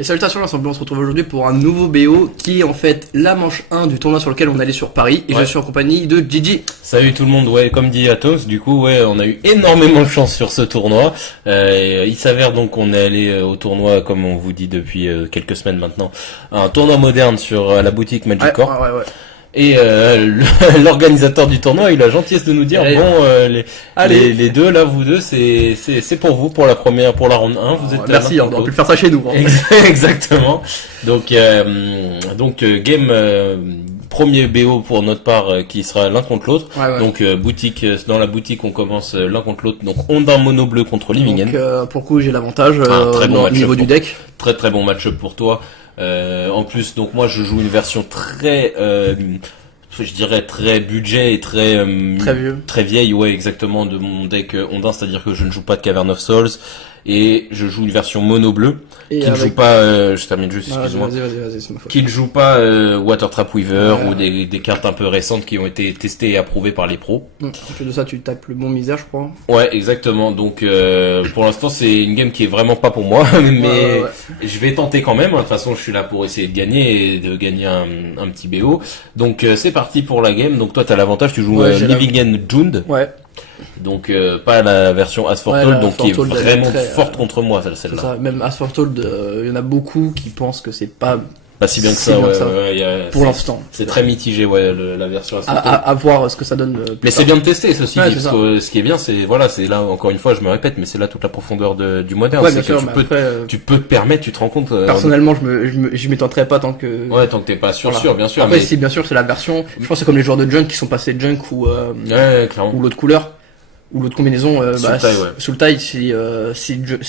Et salutations l'ensemble, on se retrouve aujourd'hui pour un nouveau BO qui est en fait la manche 1 du tournoi sur lequel on allait sur Paris et je suis en compagnie de Gigi. Salut tout le monde, ouais, comme dit Atos, du coup ouais, on a eu énormément de chance sur ce tournoi. Il s'avère donc qu'on est allé au tournoi, comme on vous dit depuis quelques semaines maintenant, un tournoi moderne sur la boutique Magic-Corp. Ouais. Et l'organisateur du tournoi, il a gentillesse de nous dire les deux là, vous deux, c'est pour vous, pour la ronde 1, vous êtes merci, on aurait pu le faire ça chez nous. Hein. Exactement. Donc game premier BO pour notre part qui sera l'un contre l'autre. Ouais. Donc boutique, dans la boutique on commence l'un contre l'autre. Donc Ondin mono bleu contre Livingen. Donc pour le coup j'ai l'avantage au niveau du deck. Très bon match-up pour toi. En plus, donc moi je joue une version très, je dirais très budget et très vieux, très vieille, ouais exactement, de mon deck Ondin, c'est-à-dire que je ne joue pas de Cavern of Souls et je joue une version mono bleu qui ne joue pas, je termine juste, excuse-moi, vas-y, c'est ma faute. qui ne joue pas Water Trap Weaver ou des cartes un peu récentes qui ont été testées et approuvées par les pros. En plus de ça, tu tapes le bon misère, je crois. Ouais, exactement. Donc pour l'instant, c'est une game qui est vraiment pas pour moi, mais je vais tenter quand même. De toute façon, je suis là pour essayer de gagner et de gagner un petit BO. Donc c'est parti pour la game. Donc toi, t'as l'avantage, tu joues Livingen Jund. Ouais. Donc pas la version Asfortold, donc qui est vraiment forte contre moi, celle-là. Ça, même Asfortold, il y en a beaucoup qui pensent que c'est pas si bien que ça, pour l'instant. C'est très mitigé, la version Asfortold. À voir ce que ça donne. Mais c'est bien de tester, ceci dit, parce que ce qui est bien, c'est là, encore une fois, je me répète, mais c'est là toute la profondeur du moderne. Ouais, c'est bien que sûr, tu peux te permettre, tu te rends compte. Personnellement, je m'y tenterai pas tant que. Ouais, tant que t'es pas sûr, bien sûr. Après, si bien sûr, c'est la version. Je pense que c'est comme les joueurs de Junk qui sont passés Junk ou l'autre couleur. Ou l'autre combinaison, Sultai, si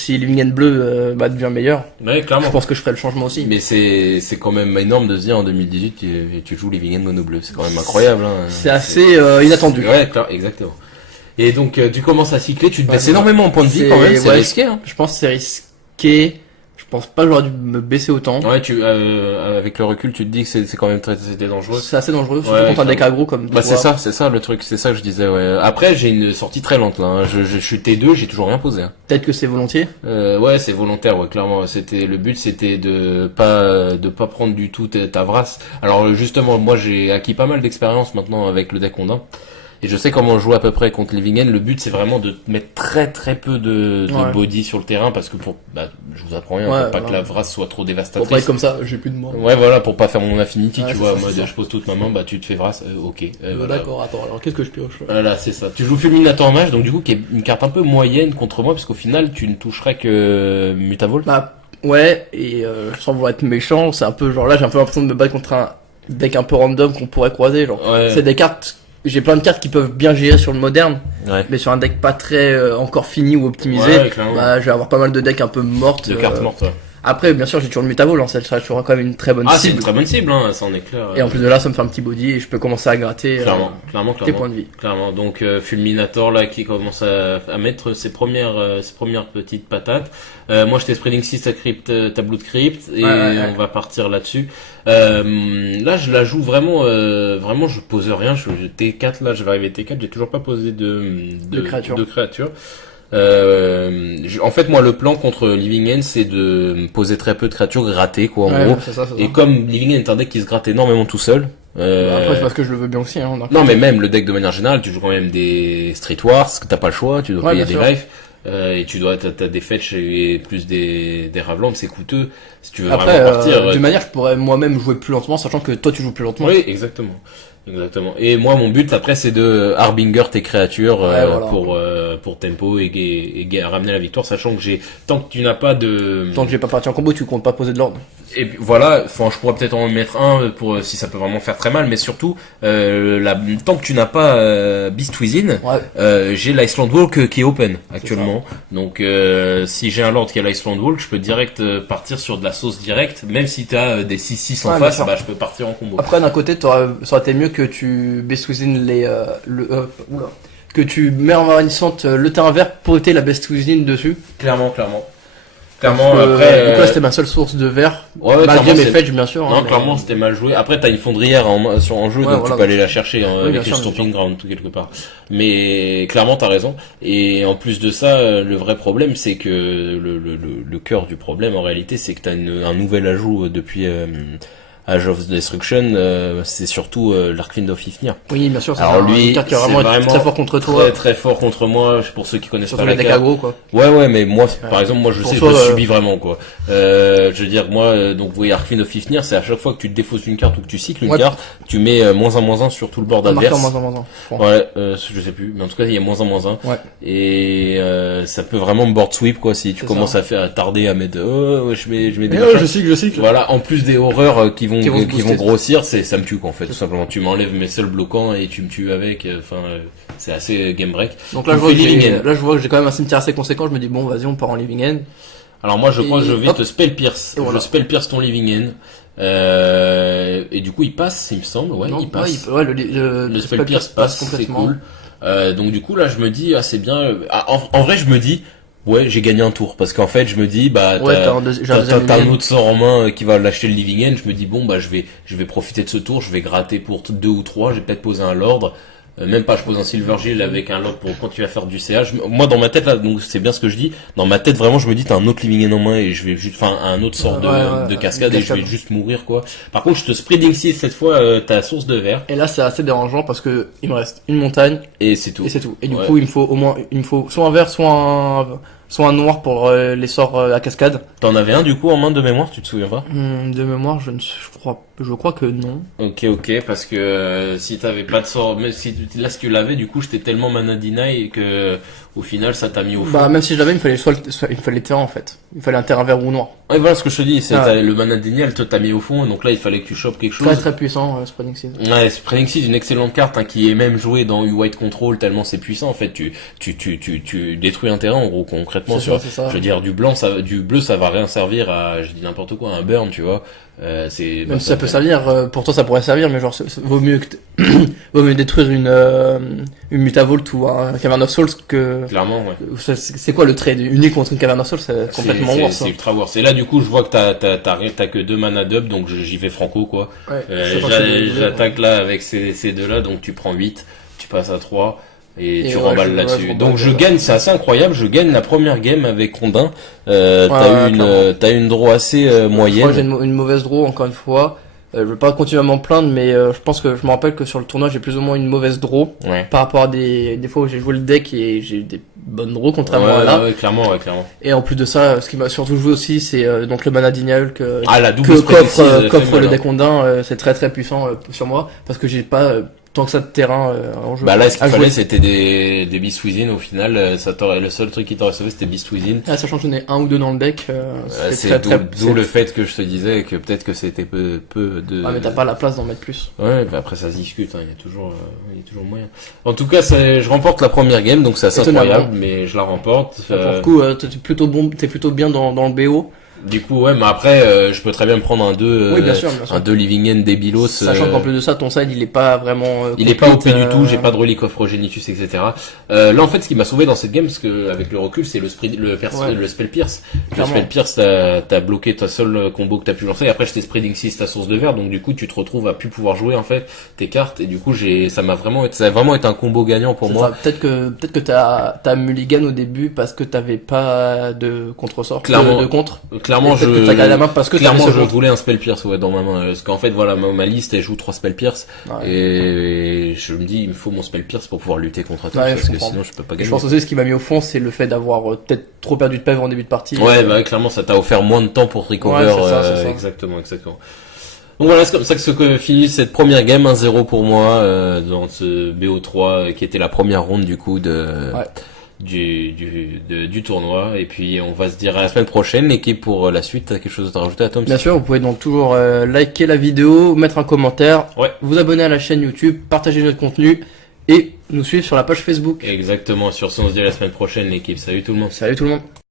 Livingen bleu devient meilleur, clairement. je pense que je ferai le changement aussi. Mais c'est quand même énorme de se dire en 2018 tu joues Livingen mono bleu, c'est quand même incroyable. Hein. C'est assez inattendu. Ouais, clair, exactement. Et donc tu commences à cycler, tu te baisses énormément en points de vie quand même, c'est risqué. Hein. Je pense que c'est risqué. Je pense pas que j'aurais dû me baisser autant. Ouais, avec le recul, tu te dis que c'est quand même c'était dangereux. C'est assez dangereux, surtout contre un deck aggro comme. C'est ça le truc, c'est ça que je disais. Ouais. Après, j'ai une sortie très lente là. Hein. Je suis T2, j'ai toujours rien posé. Hein. Peut-être que c'est volontiers. Ouais, c'est volontaire. Ouais, clairement, le but, c'était de pas prendre du tout ta vrasse. Alors justement, moi, j'ai acquis pas mal d'expérience maintenant avec le deck Ondin. Et je sais comment jouer à peu près contre Livingen. Le but, c'est vraiment de mettre très peu de body sur le terrain parce que je vous apprends rien, pour pas que la vrasse soit trop dévastatrice. Pour pas être comme ça, j'ai plus de main. Ouais, voilà, pour pas faire mon affinity, tu vois, moi, je pose toute ma main, tu te fais vrasse, ok. Voilà. D'accord, attends, alors qu'est-ce que je pioche? Voilà, c'est ça. Tu joues Fulminator en mage, donc du coup, qui est une carte un peu moyenne contre moi, parce qu'au final, tu ne toucherais que Mutavolt. Ouais, et sans vouloir être méchant, c'est un peu genre là, j'ai un peu l'impression de me battre contre un deck un peu random qu'on pourrait croiser, genre. C'est des cartes. J'ai plein de cartes qui peuvent bien gérer sur le moderne, mais sur un deck pas très encore fini ou optimisé, je vais avoir pas mal de decks un peu mortes. De cartes mortes, Après, bien sûr, j'ai toujours le Mutavolt, ça sera quand même une très bonne cible. C'est une très bonne cible, hein, ça en est clair. Et en plus de là, ça me fait un petit body et je peux commencer à gratter clairement. tes points de vie. Clairement. Donc Fulminator là qui commence à mettre ses premières petites patates. Moi, j'étais Spreading 6 à Crypt, tableau de Crypt et on va partir là-dessus. Là, je la joue vraiment, je pose rien. Je suis T4 là, je vais arriver T4. J'ai toujours pas posé de créatures. En fait, moi, le plan contre Livingen, c'est de poser très peu de créatures grattées, quoi, en gros. C'est ça. Et comme Livingen est un deck qui se gratte énormément tout seul. Après, c'est parce que je le veux bien aussi, hein. Non, mais même le deck de manière générale, tu joues quand même des Street Wars, que t'as pas le choix, tu dois payer des lives. Et t'as des fetch et plus des Ravlands, c'est coûteux. Si tu veux vraiment partir. D'une manière, je pourrais moi-même jouer plus lentement, sachant que toi, tu joues plus lentement. Oui, exactement. Et moi, mon but après, c'est de harbinger tes créatures pour tempo et ramener la victoire, sachant que tant que j'ai pas parti en combo, tu comptes pas poser de l'ordre. Et puis, voilà, je pourrais peut-être en mettre un pour si ça peut vraiment faire très mal, mais surtout tant que tu n'as pas Beast Within, j'ai l'Iceland Walk qui est open actuellement. Donc si j'ai un lord qui a l'Iceland Walk, je peux direct partir sur de la sauce directe, même si t'as des 6-6 en face, je peux partir en combo. Après d'un côté, ça aurait été mieux que tu Beast Within que tu mets en varnissante le terrain vert pour ôter la Beast Within dessus. Clairement. Clairement, après. Du coup, c'était ma seule source de verre. Ouais, malgré mes fetch, bien sûr. Non, clairement, c'était mal joué. Après, t'as une fondrière en jeu, donc tu peux aller la chercher avec le stomping ground tout quelque part. Mais clairement, t'as raison. Et en plus de ça, le vrai problème, c'est que le cœur du problème, en réalité, c'est que t'as un nouvel ajout depuis Age of Destruction, c'est surtout l'Archfiend of Ifnir. Oui, bien sûr, c'est une carte qui est vraiment très fort contre toi. Très très fort contre moi, pour ceux qui connaissent pas la deck aggro, quoi. Ouais, mais moi, par exemple, moi je sais que je le subis vraiment, quoi. Je veux dire, moi, donc, vous voyez, Archfiend of Ifnir, c'est à chaque fois que tu te défausses une carte ou que tu cycles une carte, tu mets -1/-1 sur tout le board adverse. Ouais, je sais plus, mais en tout cas, il y a -1/-1. Ouais. Et ça peut vraiment board sweep, quoi, si tu commences à tarder à mettre, je mets des je cycle. Voilà, en plus des horreurs qui vont grossir, ça me tue, quoi, en fait, tout simplement. Tu m'enlèves mes seuls bloquants et tu me tues avec, c'est assez game break. Donc là, je vois que j'ai quand même un cimetière assez conséquent, je me dis, bon, vas-y, on part en living end. Alors moi, je crois que je vais te spell pierce. Je spell pierce ton living end. Et du coup, il passe, il me semble, ouais, il passe. Le spell pierce passe complètement. C'est cool. Donc du coup, là, je me dis, c'est bien. En vrai, je me dis, ouais, j'ai gagné un tour, parce qu'en fait, je me dis, t'as un autre sort en main qui va lâcher le living end. Je me dis, bon, je vais profiter de ce tour, je vais gratter pour 2 ou 3, j'ai peut-être posé un lord. Même pas, je pose un Silver Shield avec un lord pour quand tu vas faire du CH. Moi, dans ma tête, là, donc c'est bien ce que je dis. Dans ma tête, vraiment, je me dis, t'as un autre living end en main et je vais juste, un autre sort de cascade et je vais juste mourir, quoi. Par contre, je te spreading seed cette fois, ta source de verre. Et là, c'est assez dérangeant parce que il me reste une montagne. Et c'est tout. Et du coup, il me faut soit un vert, soit un noir pour les sorts à cascade. T'en avais un du coup en main de mémoire, tu te souviens pas? De mémoire, je crois que non. Ok, parce que si t'avais pas de sort, même si là ce que tu l'avais, du coup j'étais tellement mana deny que au final ça t'a mis au fond. Bah même si je l'avais, il me fallait il me fallait terrain en fait. Il fallait un terrain vert ou noir. Ouais, voilà ce que je te dis, c'est le mana deny, elle t'a mis au fond, donc là il fallait que tu chopes quelque chose. Très très puissant, Spreading Seed. Ouais, Spreading Seed, une excellente carte qui est même jouée dans White Control tellement c'est puissant en fait. Tu détruis un terrain en gros concrètement sur. Ça. Je veux dire du bleu ça va rien servir à, je dis n'importe quoi, un burn, tu vois. Même si ça peut servir, pour toi ça pourrait servir, mais genre vaut mieux détruire une Mutavault ou un Cavern of Souls que. Clairement, ouais. C'est quoi le trade unique contre une Cavern of Souls? C'est complètement worse. C'est ultra worse. Et là du coup je vois que t'as que 2 mana d'up, donc j'y vais franco, quoi. Ouais, j'attaque là avec ces deux là, donc tu prends 8, tu passes à 3. Et tu remballes là-dessus. Donc je gagne, c'est assez incroyable, je gagne la première game avec Rondin. T'as une draw assez moyenne. Moi j'ai une mauvaise draw encore une fois. Je veux pas continuer à m'en plaindre, mais je pense que je me rappelle que sur le tournoi j'ai plus ou moins une mauvaise draw par rapport à des fois où j'ai joué le deck et j'ai eu des bonnes draws contrairement à là. Ouais, clairement. Et en plus de ça, ce qui m'a surtout joué aussi, c'est donc le mana Dinial que qu'offre le deck Rondin. C'est très très puissant sur moi parce que j'ai pas tant que ça de terrain en jeu. Bah là, ce qu'il fallait, c'était des Beast Within. Au final, le seul truc qui t'aurait sauvé, c'était Beast Within. Sachant que j'en ai 1 ou 2 dans le deck, c'est d'où le fait que je te disais que peut-être que c'était peu de. Ouais, mais t'as pas la place d'en mettre plus. Ouais, bah après ça se discute, il y a toujours moyen. En tout cas, je remporte la première game, donc c'est assez incroyable, mais je la remporte. Pour le coup, t'es plutôt bien dans le BO. Du coup, ouais, mais après, je peux très bien me prendre un 2, bien sûr. un 2 Living End débilos. Sachant qu'en plus de ça, ton side, il est pas vraiment, il est pas OP du tout, j'ai pas de Relic of Progenitus, etc. Là, en fait, ce qui m'a sauvé dans cette game, parce que, avec le recul, c'est le Spell Pierce. Le Spell Pierce, t'as bloqué ta seule combo que t'as pu lancer, et après, j'étais Spreading 6 ta source de verre, donc du coup, tu te retrouves à plus pouvoir jouer, en fait, tes cartes, et du coup, ça a vraiment été un combo gagnant pour moi. Peut-être que t'as mulligan au début parce que t'avais pas de contre-sort, de contre. Clairement, je voulais un Spell Pierce, dans ma main. Parce qu'en fait, voilà, ma liste, elle joue 3 Spell Pierce. Et je me dis, il me faut mon Spell Pierce pour pouvoir lutter contre tout, parce que sinon, je peux pas gagner. Je pense aussi, ce qui m'a mis au fond, c'est le fait d'avoir peut-être trop perdu de PV en début de partie. Ouais, bah, clairement, ça t'a offert moins de temps pour recover. C'est ça. Exactement. Donc voilà, c'est comme ça que se finit cette première game, 1-0 pour moi, dans ce BO3, qui était la première ronde, du coup, du tournoi. Et puis on va se dire à la semaine prochaine. L'équipe pour la suite, t'as quelque chose à rajouter à Tom? Bien sûr, vous pouvez donc toujours liker la vidéo, mettre un commentaire, vous abonner à la chaîne YouTube, partager notre contenu et nous suivre sur la page Facebook. Exactement, sur ce on se dit à la semaine prochaine l'équipe. Salut tout le monde. Salut tout le monde.